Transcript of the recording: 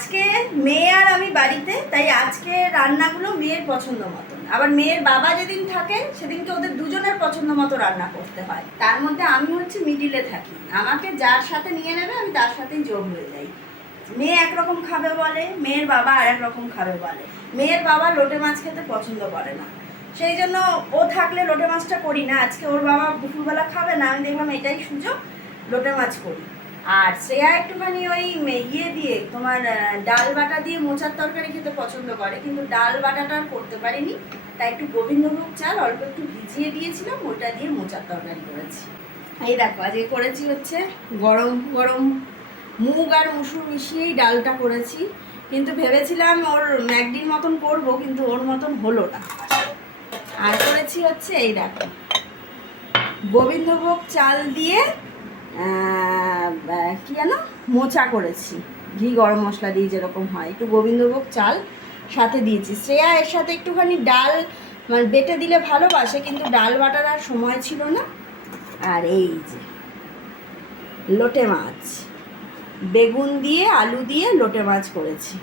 আজকে মেয়ে আর আমি বাড়িতে, তাই আজকে রান্নাগুলো মেয়ের পছন্দ মতন। আবার মেয়ের বাবা যেদিন থাকে সেদিনকে ওদের দুজনের পছন্দ মতো রান্না করতে হয়। তার মধ্যে আমি হচ্ছে মিডিলে থাকি, আমাকে যার সাথে নিয়ে নেবে আমি তার সাথেই যোগ হয়ে যাই। মেয়ে একরকম খাবে বলে, মেয়ের বাবা আর এক রকম খাবে বলে। মেয়ের বাবা লোটে মাছ খেতে পছন্দ করে না, সেই জন্য ও থাকলে লোটে মাছটা করি না। আজকে ওর বাবা দুপুরবেলা খাবে না, আমি দেখলাম এটাই সুযোগ, লোটে মাছ করি। আর শ্রেয়া একটুখানি ওই ইয়ে দিয়ে তোমার ডাল বাটা দিয়ে মোচার তরকারি খেতে পছন্দ করে, কিন্তু ডাল বাটাটা আর করতে পারিনি, তাই একটু গোবিন্দভোগ চাল অল্প একটু ভিজিয়ে দিয়েছিলাম, ওটা দিয়ে মোচার তরকারি করেছি। এই দেখো আজকে করেছি হচ্ছে গরম গরম মুগ আর মুসুর মিশিয়েই ডালটা করেছি, কিন্তু ভেবেছিলাম ওর ম্যাগডির মতন করব, কিন্তু ওর মতন হলো না। আর করেছি হচ্ছে এই দেখো গোবিন্দভোগ চাল দিয়ে কি জানো মোচা করেছি, ঘি গরম মশলা দিয়ে যেরকম হয়, একটু গোবিন্দভোগ চাল সাথে দিয়েছি। শ্রেয়া এর সাথে একটুখানি ডাল মানে বেটে দিলে ভালোবাসে, কিন্তু ডাল বাটার আর সময় ছিল না। আর এই যে লোটে মাছ, বেগুন দিয়ে আলু দিয়ে লোটে মাছ করেছি।